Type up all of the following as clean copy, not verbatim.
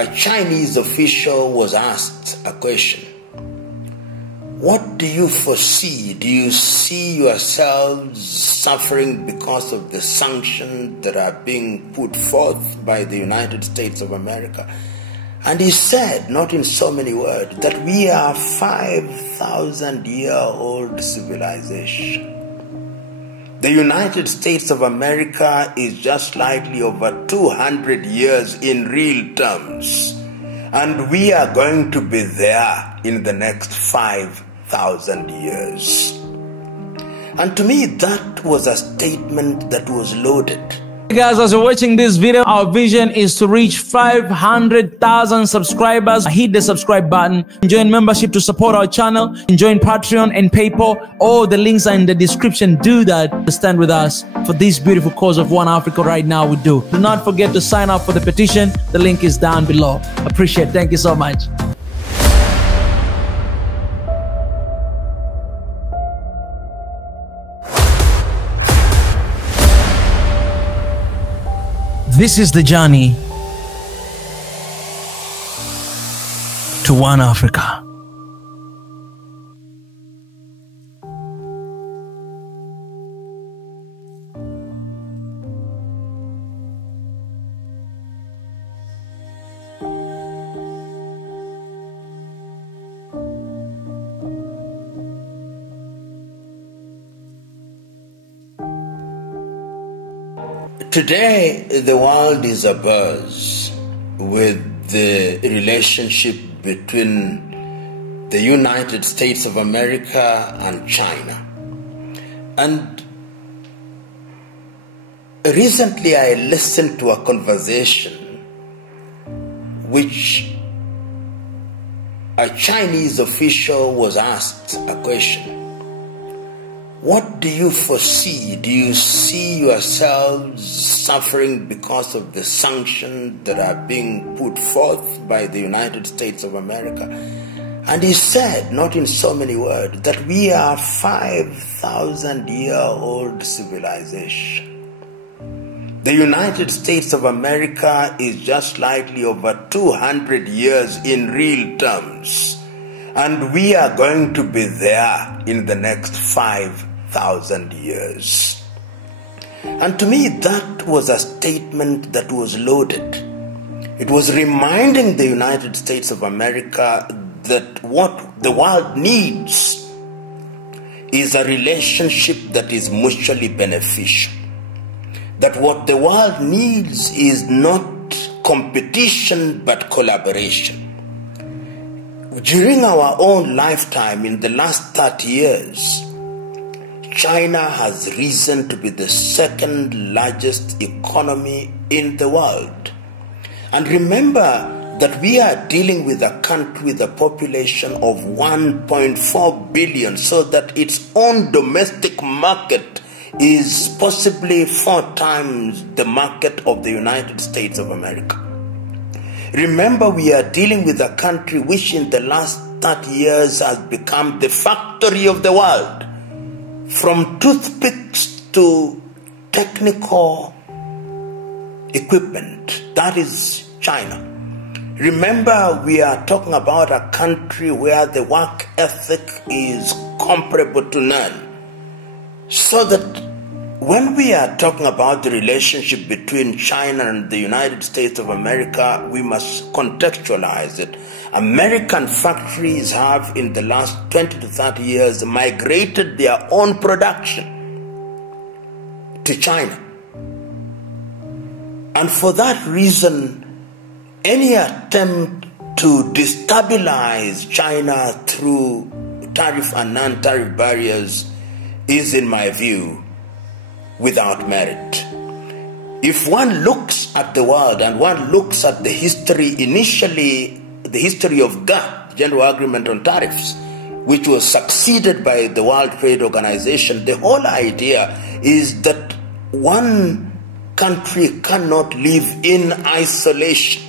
a Chinese official was asked a question. What do you foresee? Do you see yourselves suffering because of the sanctions that are being put forth by the United States of America? And he said, not in so many words, that we are 5,000-year-old civilization. The United States of America is just slightly over 200 years in real terms. And we are going to be there in the next 5,000 years. And to me, that was a statement that was loaded. Hey guys, as you're watching this video, our vision is to reach 500,000 subscribers. Hit the subscribe button, join membership to support our channel, join Patreon and PayPal. All the links are in the description. Do that to stand with us for this beautiful cause of One Africa right now. We do not forget to sign up for the petition. The link is down below. Appreciate it. Thank you so much. This is the journey to One Africa. Today, the world is abuzz with the relationship between the United States of America and China. And recently I listened to a conversation which a Chinese official was asked a question. What do you foresee? Do you see yourselves suffering because of the sanctions that are being put forth by the United States of America? And he said, not in so many words, that we are 5,000-year-old civilization. The United States of America is just slightly over 200 years in real terms. And we are going to be there in the next 5,000 years. And to me, that was a statement that was loaded. It was reminding the United States of America that what the world needs is a relationship that is mutually beneficial. That what the world needs is not competition but collaboration. During our own lifetime, in the last 30 years, China has risen to be the second largest economy in the world. And remember that we are dealing with a country with a population of 1.4 billion, so that its own domestic market is possibly 4 times the market of the United States of America. Remember, we are dealing with a country which in the last 30 years has become the factory of the world. From toothpicks to technical equipment, that is China. Remember, we are talking about a country where the work ethic is comparable to none. So that when we are talking about the relationship between China and the United States of America, we must contextualize it. American factories have, in the last 20 to 30 years, migrated their own production to China. And for that reason, any attempt to destabilize China through tariff and non-tariff barriers is, in my view, without merit. If one looks at the world and one looks at the history, initially the history of GATT, General Agreement on Tariffs, which was succeeded by the World Trade Organization, the whole idea is that one country cannot live in isolation.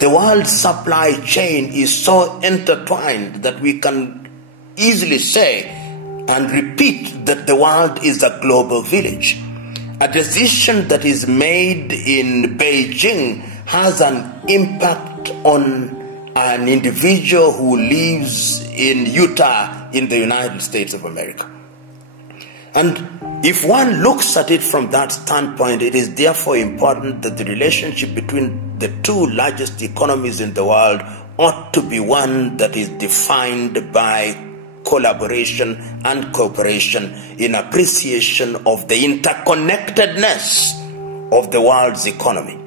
The world supply chain is so intertwined that we can easily say and repeat that the world is a global village. A decision that is made in Beijing has an impact on an individual who lives in Utah in the United States of America. And if one looks at it from that standpoint, it is therefore important that the relationship between the two largest economies in the world ought to be one that is defined by collaboration and cooperation in appreciation of the interconnectedness of the world's economy.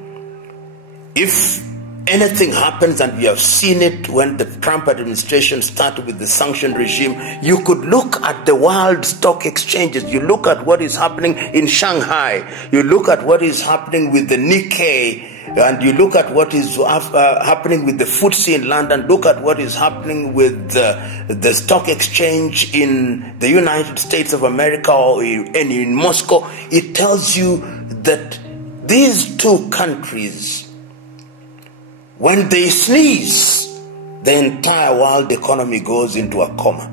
If anything happens, and we have seen it when the Trump administration started with the sanction regime, you could look at the world stock exchanges, you look at what is happening in Shanghai, you look at what is happening with the Nikkei, and you look at what is happening with the FTSE in London, look at what is happening with the stock exchange in the United States of America or in Moscow. It tells you that these two countries, when they sneeze, the entire world economy goes into a coma.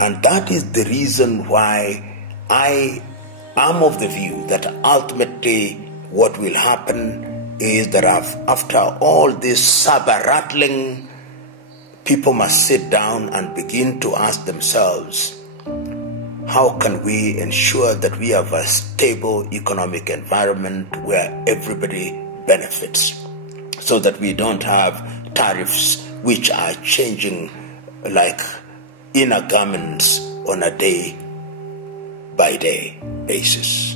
And that is the reason why I am of the view that ultimately what will happen is that after all this saber-rattling, people must sit down and begin to ask themselves, how can we ensure that we have a stable economic environment where everybody benefits, so that we don't have tariffs which are changing like inner garments on a day-by-day basis.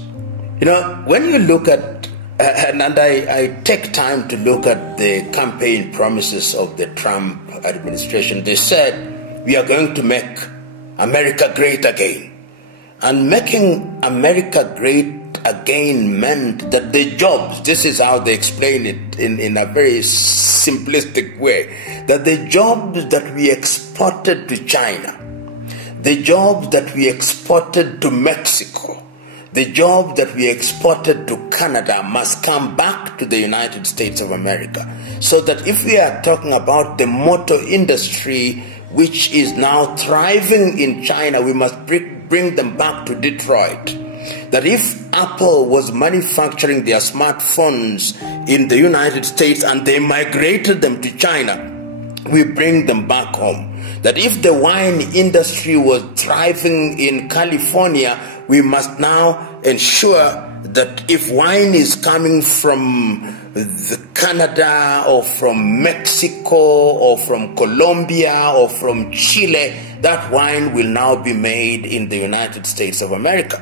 You know, when you look at and I take time to look at the campaign promises of the Trump administration. They said, we are going to make America great again. And making America great again meant that the jobs, this is how they explain it in a very simplistic way, that the jobs that we exported to China, the jobs that we exported to Mexico, the job that we exported to Canada must come back to the United States of America. So that if we are talking about the motor industry, which is now thriving in China, we must bring them back to Detroit. That if Apple was manufacturing their smartphones in the United States and they migrated them to China, we bring them back home. That if the wine industry was thriving in California, we must now ensure that if wine is coming from Canada or from Mexico or from Colombia or from Chile, that wine will now be made in the United States of America.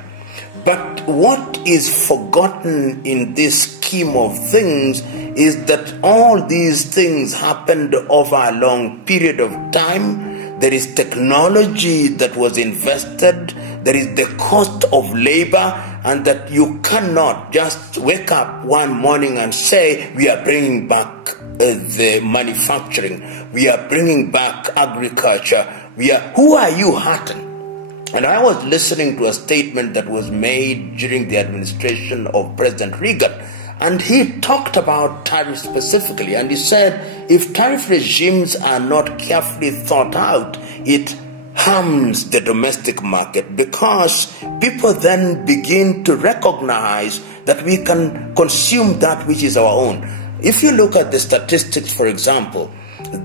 But what is forgotten in this scheme of things is that all these things happened over a long period of time. There is technology that was invested, there is the cost of labor, and that you cannot just wake up one morning and say, we are bringing back the manufacturing, we are bringing back agriculture, who are you hurting? And I was listening to a statement that was made during the administration of President Reagan, and he talked about tariffs specifically, and he said if tariff regimes are not carefully thought out, it harms the domestic market, because people then begin to recognize that we can consume that which is our own. If you look at the statistics, for example,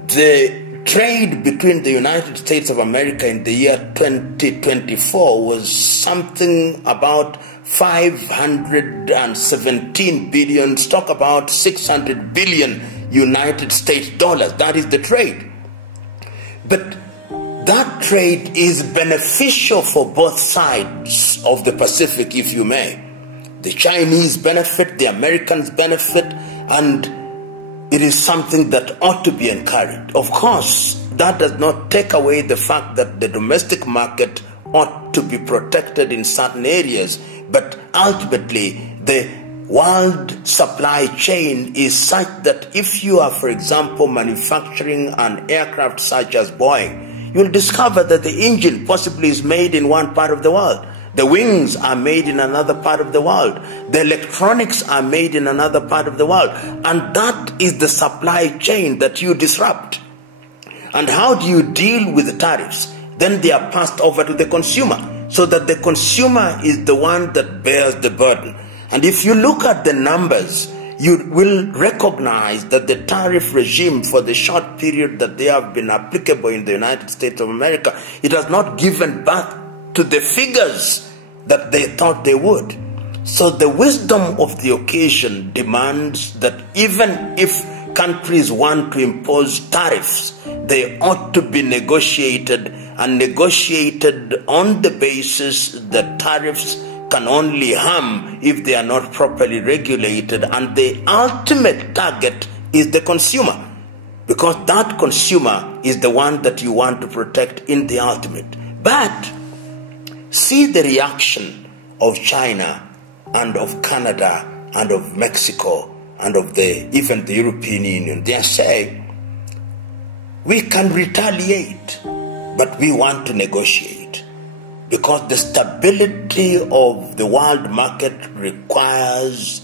the trade between the United States of America in the year 2024 was something about 517 billion, talk about 600 billion United States dollars. That is the trade. But that trade is beneficial for both sides of the Pacific, if you may. The Chinese benefit, the Americans benefit, and it is something that ought to be encouraged. Of course, that does not take away the fact that the domestic market ought to be protected in certain areas, but ultimately the world supply chain is such that if you are, for example, manufacturing an aircraft such as Boeing, you'll discover that the engine possibly is made in one part of the world. The wings are made in another part of the world. The electronics are made in another part of the world. And that is the supply chain that you disrupt. And how do you deal with the tariffs? Then they are passed over to the consumer, so that the consumer is the one that bears the burden. And if you look at the numbers, you will recognize that the tariff regime for the short period that they have been applicable in the United States of America, it has not given birth to the figures that they thought they would. So the wisdom of the occasion demands that even if countries want to impose tariffs, they ought to be negotiated, and negotiated on the basis that tariffs can only harm if they are not properly regulated, and the ultimate target is the consumer, because that consumer is the one that you want to protect in the ultimate. But see the reaction of China and of Canada and of Mexico and of even the European Union. They are saying, we can retaliate, but we want to negotiate, because the stability of the world market requires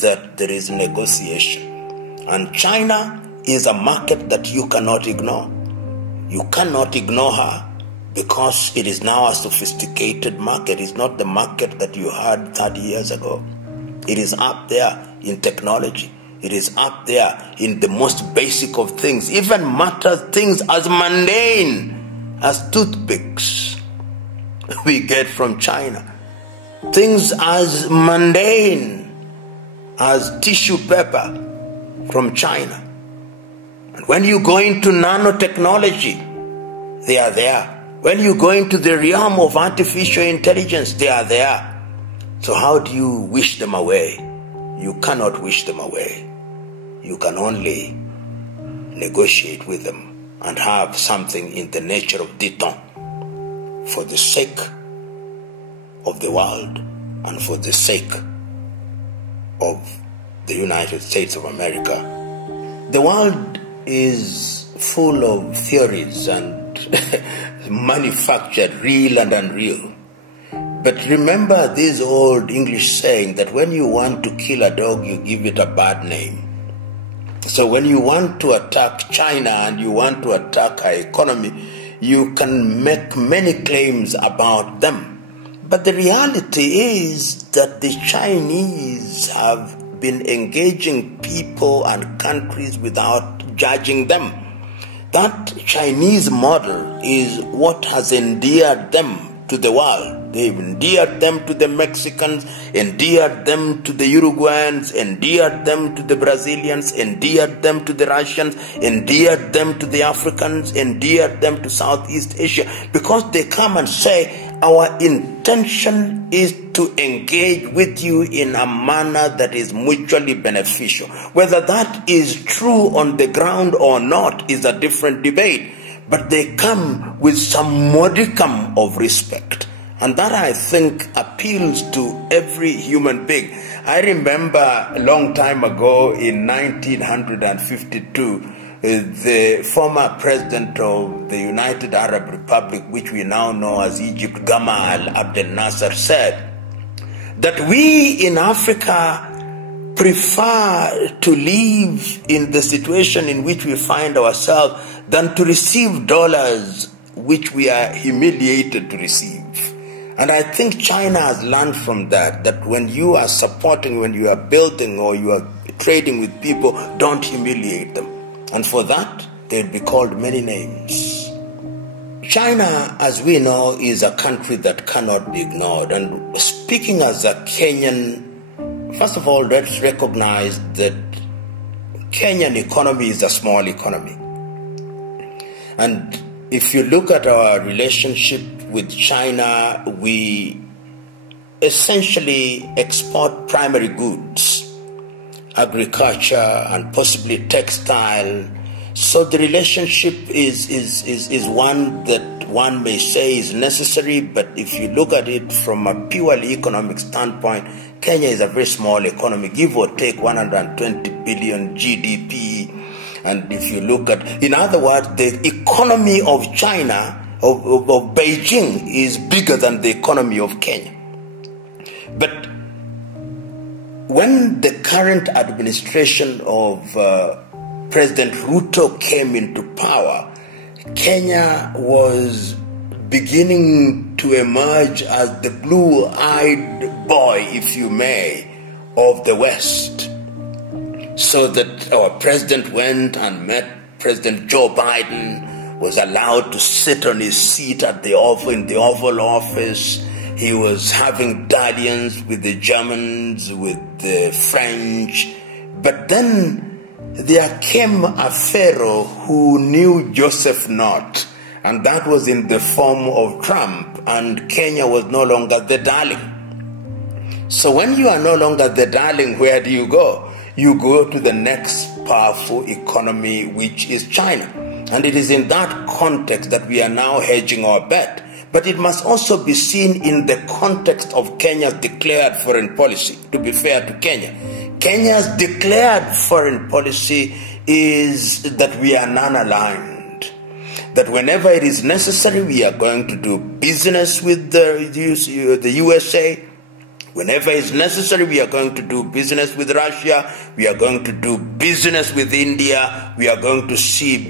that there is negotiation. And China is a market that you cannot ignore. You cannot ignore her, because it is now a sophisticated market. It's not the market that you had 30 years ago. It is up there in technology. It is up there in the most basic of things, even matters things as mundane as toothpicks we get from China. Things as mundane as tissue paper from China. And when you go into nanotechnology, they are there. When you go into the realm of artificial intelligence, they are there. So how do you wish them away? You cannot wish them away. You can only negotiate with them and have something in the nature of détente for the sake of the world and for the sake of the United States of America. The world is full of theories and manufactured, real and unreal. But remember this old English saying that when you want to kill a dog, you give it a bad name. So when you want to attack China and you want to attack our economy, you can make many claims about them. But the reality is that the Chinese have been engaging people and countries without judging them. That Chinese model is what has endeared them to the world. They've endeared them to the Mexicans, endeared them to the Uruguayans, endeared them to the Brazilians, endeared them to the Russians, endeared them to the Africans, endeared them to Southeast Asia, because they come and say, our intention is to engage with you in a manner that is mutually beneficial. Whether that is true on the ground or not is a different debate, but they come with some modicum of respect. And that, I think, appeals to every human being. I remember a long time ago in 1952, the former president of the United Arab Republic, which we now know as Egypt, Gamal Abdel Nasser, said that we in Africa prefer to live in the situation in which we find ourselves than to receive dollars which we are humiliated to receive. And I think China has learned from that, that when you are supporting, when you are building or you are trading with people, don't humiliate them. And for that, they'll be called many names. China, as we know, is a country that cannot be ignored. And speaking as a Kenyan, first of all, let's recognize that Kenyan economy is a small economy. And if you look at our relationship with China, we essentially export primary goods, agriculture and possibly textile. So the relationship is one that one may say is necessary, but if you look at it from a purely economic standpoint, Kenya is a very small economy, give or take 120 billion GDP. And if you look at, in other words, the economy of China, of Beijing, is bigger than the economy of Kenya. But when the current administration of President Ruto came into power, Kenya was beginning to emerge as the blue-eyed boy, if you may, of the West. so that our president went and met President Joe Biden, was allowed to sit on his seat at the in the Oval Office. He was having dalliance with the Germans, with the French. But then there came a pharaoh who knew Joseph not, and that was in the form of Trump, and Kenya was no longer the darling. So when you are no longer the darling, where do you go? You go to the next powerful economy, which is China. And it is in that context that we are now hedging our bet. But it must also be seen in the context of Kenya's declared foreign policy, to be fair to Kenya. Kenya's declared foreign policy is that we are non-aligned. That whenever it is necessary, we are going to do business with the USA. Whenever it's necessary, we are going to do business with Russia. We are going to do business with India. We are going to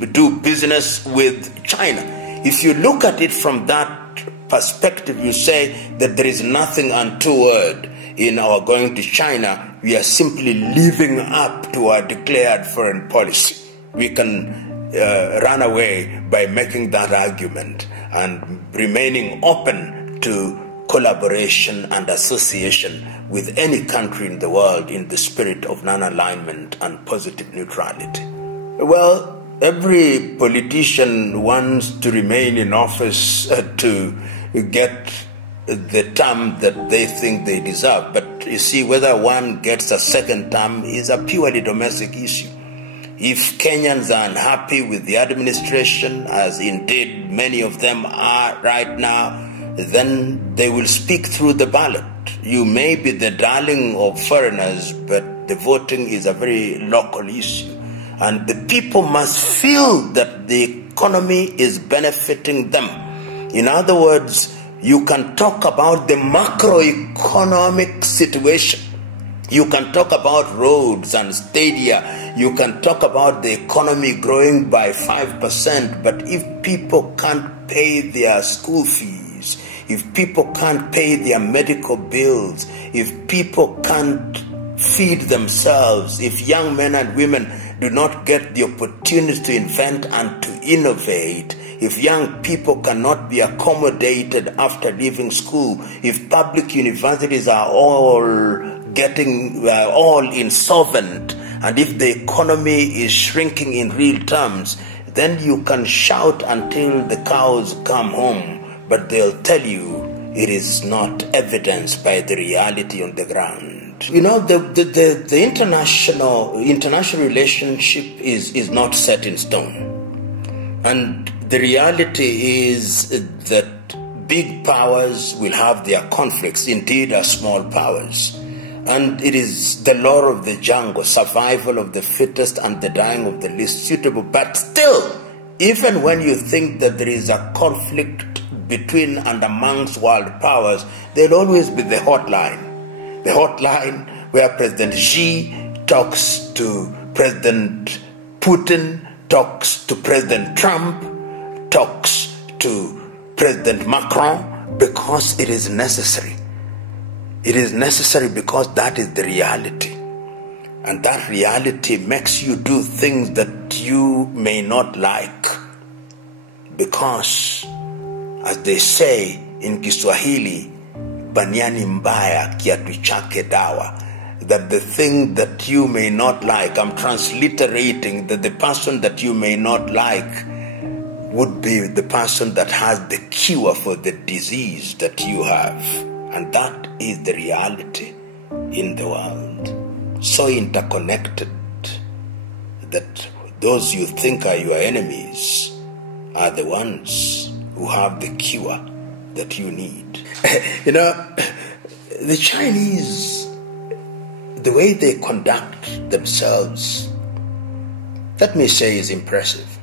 do business with China. If you look at it from that perspective, you say that there is nothing untoward in our going to China. We are simply living up to our declared foreign policy. We can run away by making that argument and remaining open to collaboration and association with any country in the world in the spirit of non-alignment and positive neutrality. Well, every politician wants to remain in office to get the term that they think they deserve. But you see, whether one gets a second term is a purely domestic issue. If Kenyans are unhappy with the administration, as indeed many of them are right now, then they will speak through the ballot. You may be the darling of foreigners, but the voting is a very local issue. And the people must feel that the economy is benefiting them. In other words, you can talk about the macroeconomic situation. You can talk about roads and stadia. You can talk about the economy growing by 5%. But if people can't pay their school fees, if people can't pay their medical bills, if people can't feed themselves, if young men and women do not get the opportunity to invent and to innovate, if young people cannot be accommodated after leaving school, if public universities are all insolvent, and if the economy is shrinking in real terms, then you can shout until the cows come home, but they'll tell you it is not evidenced by the reality on the ground. You know, the international relationship is not set in stone. And the reality is that big powers will have their conflicts, indeed as small powers. And it is the law of the jungle, survival of the fittest and the dying of the least suitable. But still, even when you think that there is a conflict between and amongst world powers, there'll always be the hotline. The hotline where President Xi talks to President Putin, talks to President Trump, talks to President Macron, because it is necessary. It is necessary because that is the reality. And that reality makes you do things that you may not like. Because, as they say in Kiswahili, baniani mbaya kiatu chake dawa, that the thing that you may not like, I'm transliterating, that the person that you may not like would be the person that has the cure for the disease that you have. And that is the reality in the world. So interconnected that those you think are your enemies are the ones who have the cure that you need. You know, the Chinese, the way they conduct themselves, let me say, is impressive.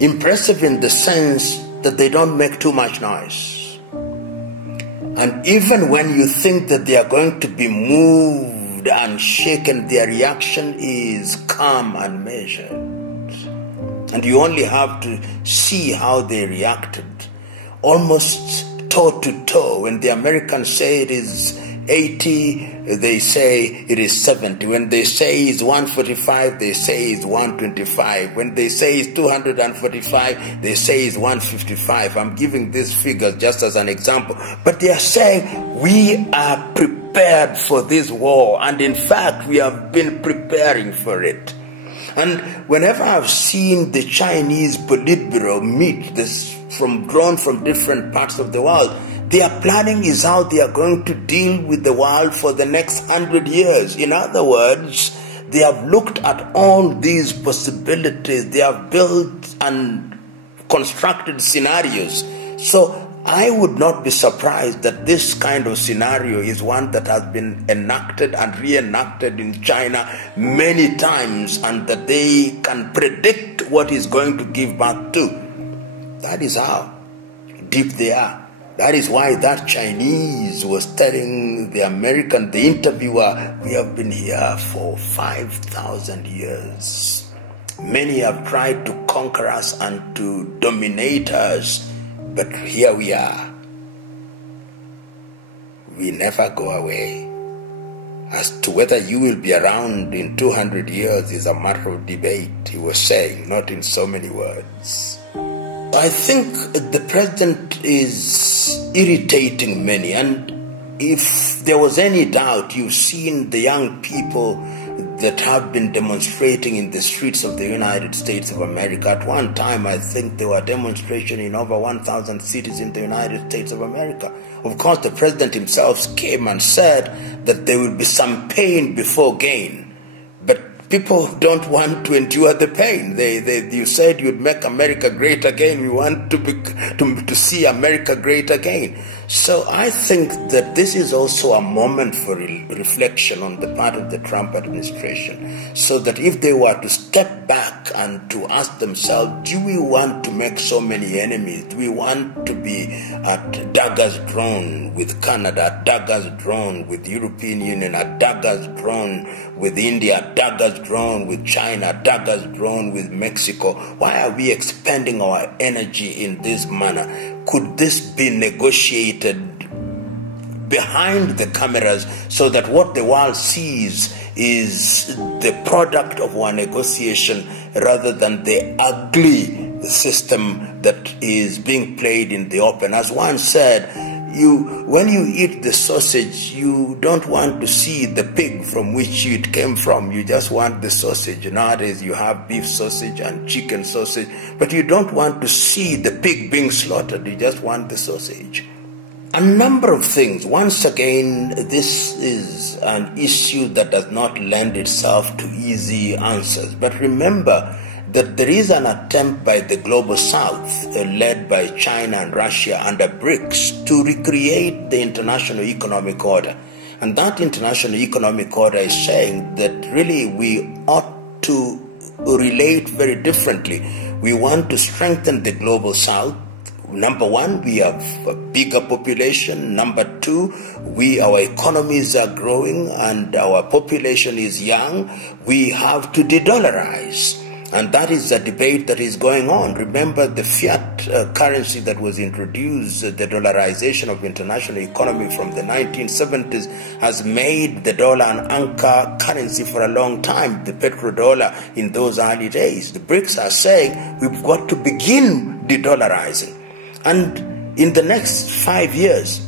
Impressive in the sense that they don't make too much noise. And even when you think that they are going to be moved and shaken, their reaction is calm and measured. And you only have to see how they reacted, almost toe to toe. When the Americans say it is 80, they say it is 70. When they say it's 145, they say it's 125. When they say it's 245, they say it's 155. I'm giving these figures just as an example. But they are saying we are prepared for this war. And in fact, we have been preparing for it. And whenever I've seen the Chinese Politburo meet, drawn from different parts of the world, their planning is how they are going to deal with the world for the next 100 years. In other words, they have looked at all these possibilities. They have built and constructed scenarios. So I would not be surprised that this kind of scenario is one that has been enacted and reenacted in China many times, and that they can predict what is going to give back to. That is how deep they are. That is why that Chinese was telling the American, the interviewer, we have been here for 5,000 years. Many have tried to conquer us and to dominate us, but here we are. We never go away. As to whether you will be around in 200 years is a matter of debate, he was saying, not in so many words. I think the president is irritating many, and if there was any doubt, you've seen the young people that have been demonstrating in the streets of the United States of America. At one time, I think there were demonstrations in over 1,000 cities in the United States of America. Of course, the president himself came and said that there will be some pain before gain. But people don't want to endure the pain. You said you'd make America great again. We want to see America great again. So I think that this is also a moment for reflection on the part of the Trump administration, so that if they were to step back and to ask themselves, do we want to make so many enemies? Do we want to be at daggers drawn with Canada, at daggers drawn with the European Union, at daggers drawn with India, at daggers drawn with China, daggers drawn with Mexico? Why are we expending our energy in this manner? Could this be negotiated behind the cameras so that what the world sees is the product of our negotiation rather than the ugly system that is being played in the open? As one said, when you eat the sausage, you don't want to see the pig from which it came from. You just want the sausage. Nowadays you have beef sausage and chicken sausage, but you don't want to see the pig being slaughtered. You just want the sausage. A number of things. Once again, this is an issue that does not lend itself to easy answers. But remember that there is an attempt by the Global South, led by China and Russia under BRICS, to recreate the international economic order. And that international economic order is saying that really we ought to relate very differently. We want to strengthen the Global South. Number one, we have a bigger population. Number two, our economies are growing and our population is young. We have to de-dollarize. And that is a debate that is going on. Remember, the fiat currency that was introduced, the dollarization of international economy from the 1970s, has made the dollar an anchor currency for a long time, the petrodollar in those early days. The BRICS are saying we've got to begin de-dollarizing. And in the next 5 years,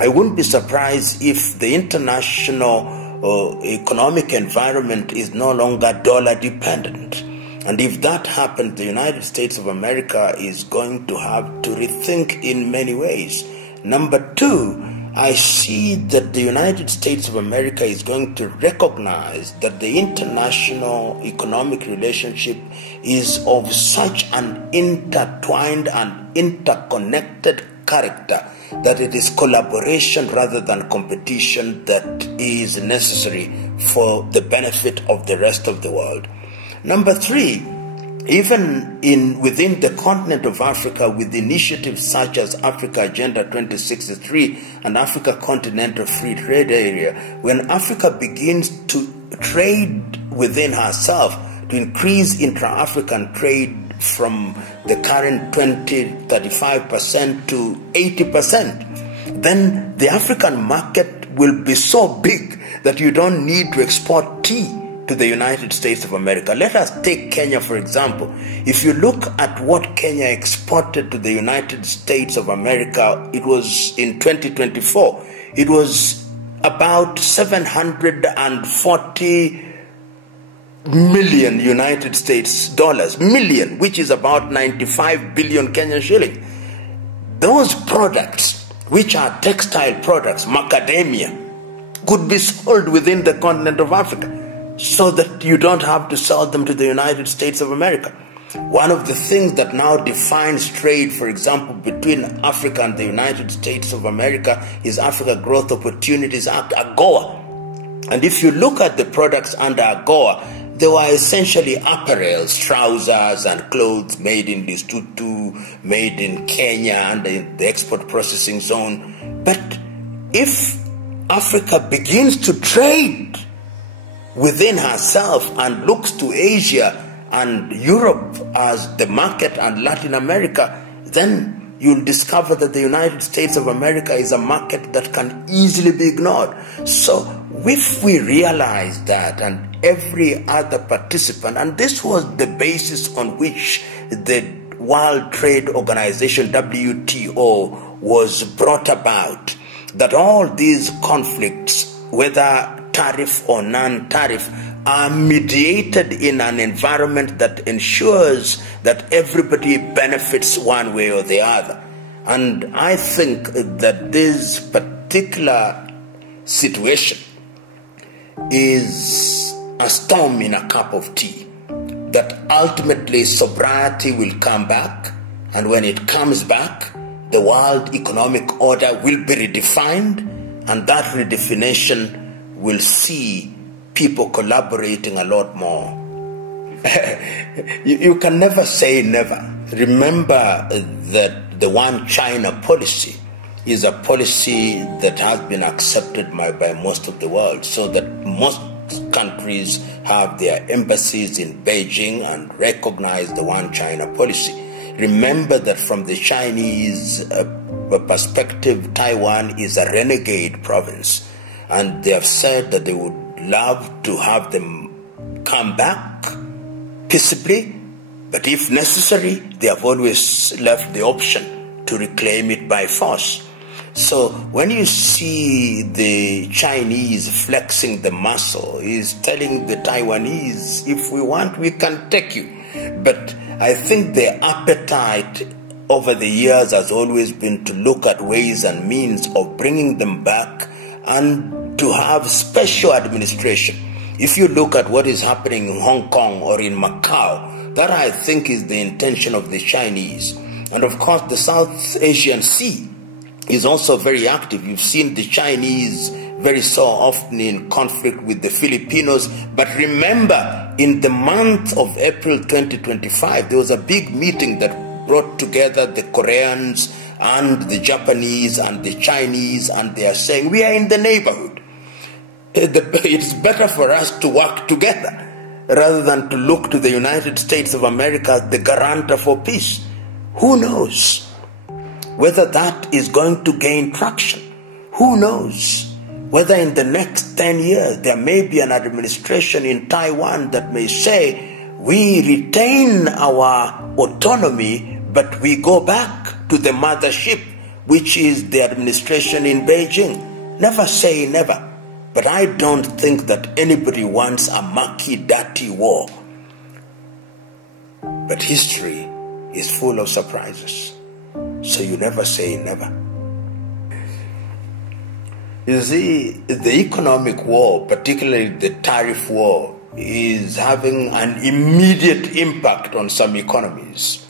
I wouldn't be surprised if the international economic environment is no longer dollar dependent. And if that happens, the United States of America is going to have to rethink in many ways. Number two, I see that the United States of America is going to recognize that the international economic relationship is of such an intertwined and interconnected character that it is collaboration rather than competition that is necessary for the benefit of the rest of the world. Number three, even within the continent of Africa, with initiatives such as Africa Agenda 2063 and Africa Continental Free Trade Area, when Africa begins to trade within herself, to increase intra-African trade from the current 20-35% to 80%, then the African market will be so big that you don't need to export tea to the United States of America. Let us take Kenya, for example. If you look at what Kenya exported to the United States of America, it was in 2024, it was about 740 million United States dollars, million, which is about 95 billion Kenyan shilling. Those products, which are textile products, macadamia, could be sold within the continent of Africa so that you don't have to sell them to the United States of America. One of the things that now defines trade, for example, between Africa and the United States of America is Africa Growth Opportunities Act, AGOA. And if you look at the products under AGOA, they were essentially apparels, trousers and clothes made in Lesotho, made in Kenya and in the export processing zone. But if Africa begins to trade within herself and looks to Asia and Europe as the market and Latin America, then you'll discover that the United States of America is a market that can easily be ignored. So if we realize that, and every other participant, and this was the basis on which the World Trade Organization, WTO, was brought about, that all these conflicts, whether tariff or non-tariff, are mediated in an environment that ensures that everybody benefits one way or the other. And I think that this particular situation is a storm in a cup of tea, that ultimately sobriety will come back, and when it comes back, the world economic order will be redefined, and that redefinition will see people collaborating a lot more. You can never say never. Remember that the One China policy is a policy that has been accepted by most of the world, so that most countries have their embassies in Beijing and recognize the One China policy. Remember that from the Chinese perspective, Taiwan is a renegade province, and they have said that they would love to have them come back peaceably, but if necessary, they have always left the option to reclaim it by force. So when you see the Chinese flexing the muscle, he's telling the Taiwanese, if we want, we can take you. But I think the appetite over the years has always been to look at ways and means of bringing them back and to have special administration. If you look at what is happening in Hong Kong or in Macau, that I think is the intention of the Chinese. And of course, the South Asian Sea is also very active. You've seen the Chinese very so often in conflict with the Filipinos. But remember, in the month of April 2025, there was a big meeting that brought together the Koreans and the Japanese and the Chinese, and they are saying, we are in the neighborhood. It's better for us to work together rather than to look to the United States of America as the guarantor for peace. Who knows whether that is going to gain traction? Who knows whether in the next 10 years there may be an administration in Taiwan that may say, we retain our autonomy, but we go back to the mothership, which is the administration in Beijing. Never say never. But I don't think that anybody wants a murky, dirty war. But history is full of surprises. So you never say never. You see, the economic war, particularly the tariff war, is having an immediate impact on some economies.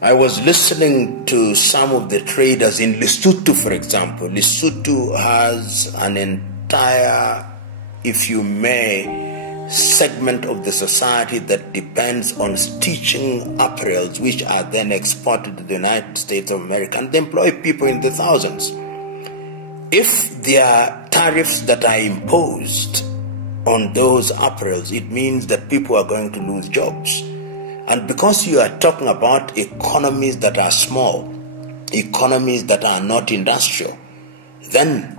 I was listening to some of the traders in Lesotho, for example. Lesotho has an entire, if you may, segment of the society that depends on stitching apparels, which are then exported to the United States of America, and they employ people in the thousands. If there are tariffs that are imposed on those apparels, it means that people are going to lose jobs. And because you are talking about economies that are small, economies that are not industrial, then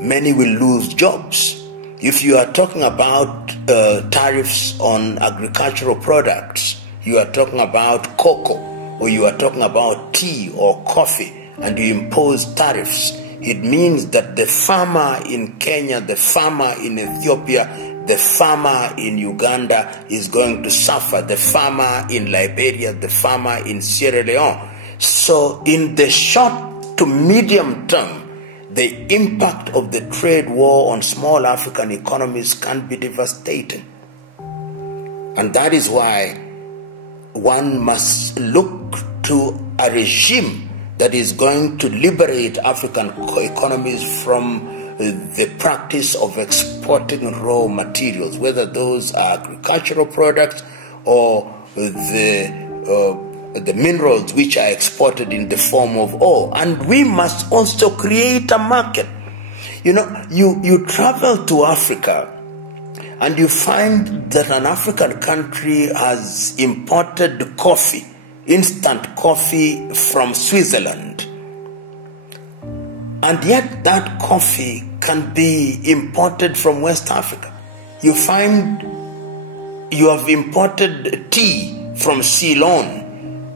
many will lose jobs. If you are talking about tariffs on agricultural products, you are talking about cocoa, or you are talking about tea or coffee, and you impose tariffs, it means that the farmer in Kenya, the farmer in Ethiopia, the farmer in Uganda is going to suffer, the farmer in Liberia, the farmer in Sierra Leone. So in the short to medium term, the impact of the trade war on small African economies can be devastating. And that is why one must look to a regime that is going to liberate African economies from the practice of exporting raw materials, whether those are agricultural products or the minerals which are exported in the form of ore. And we must also create a market. You know, you travel to Africa and you find that an African country has imported coffee, instant coffee from Switzerland. And yet that coffee can be imported from West Africa. You find you have imported tea from Ceylon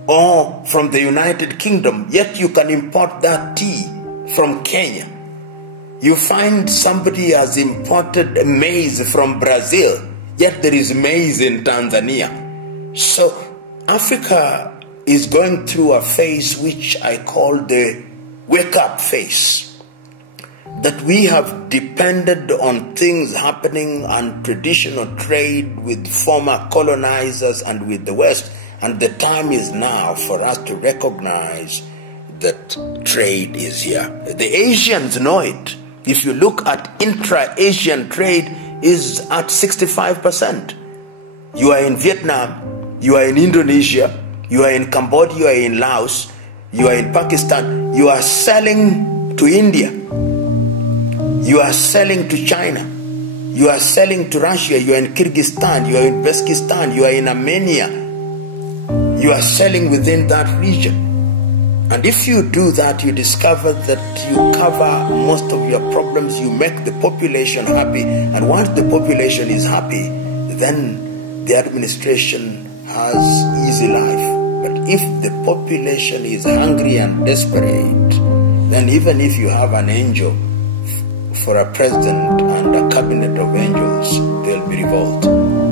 or from the United Kingdom, yet you can import that tea from Kenya. You find somebody has imported maize from Brazil, yet there is maize in Tanzania. So Africa is going through a phase which I call the wake-up phase. That we have depended on things happening on traditional trade with former colonizers and with the West. And the time is now for us to recognize that trade is here. The Asians know it. If you look at intra-Asian trade is at 65%. You are in Vietnam, you are in Indonesia, you are in Cambodia, you are in Laos, you are in Pakistan, you are selling to India, you are selling to China, you are selling to Russia, you are in Kyrgyzstan, you are in Uzbekistan, you are in Armenia, you are selling within that region. And if you do that, you discover that you cover most of your problems, you make the population happy, and once the population is happy, then the administration has easy life. But if the population is hungry and desperate, then even if you have an angel for a president and a cabinet of angels, they'll be revolted.